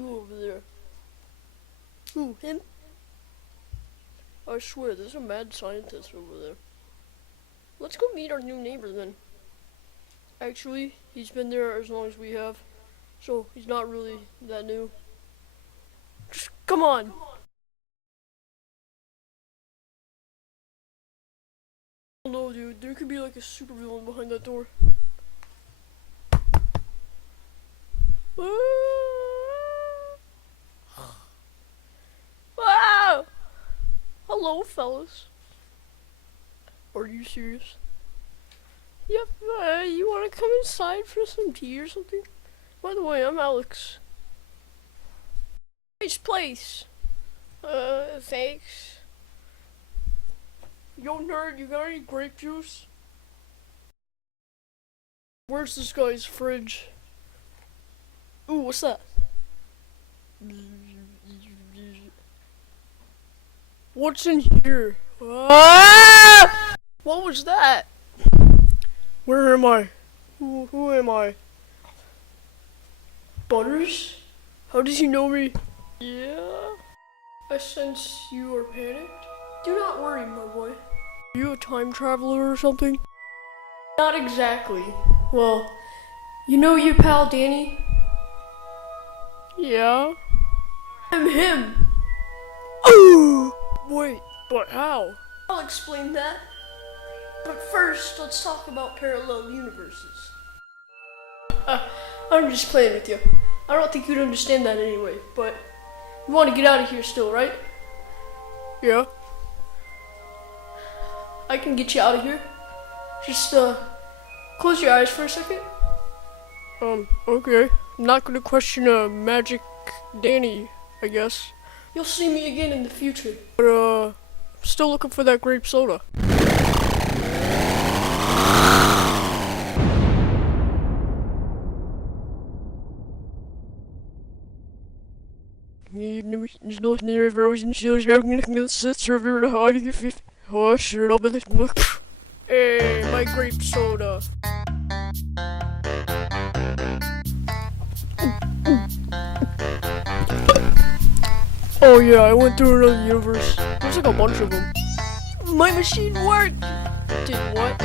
Who over there? Who, him? I swear, there's a mad scientist over there. Let's go meet our new neighbor then. Actually, he's been there as long as we have, so he's not really that new. Just come on! I don't know, dude. There could be like a supervillain behind that door. Wow! Hello, fellas. Are you serious? Yep, you wanna come inside for some tea or something? By the way, I'm Alex. Nice place. Thanks. Yo, nerd, you got any grape juice? Where's this guy's fridge? Ooh, what's that? What's in here? Ah! What was that? Where am I? Who am I? Butters? How does he know me? Yeah? I sense you are panicked. Do not worry, my boy. Are you a time traveler or something? Not exactly. Well, you know your pal Danny? Yeah? I'm him! Oh! Wait, but how? I'll explain that. But first, let's talk about parallel universes. I'm just playing with you. I don't think you'd understand that anyway, but you want to get out of here still, right? Yeah. I can get you out of here. Just, close your eyes for a second. Okay. I'm not gonna question Magic Danny, I guess. You'll see me again in the future. But, I'm still looking for that grape soda. Hey, my grape soda. Oh yeah, I went through another universe. There's like a bunch of them. My machine worked! Did what?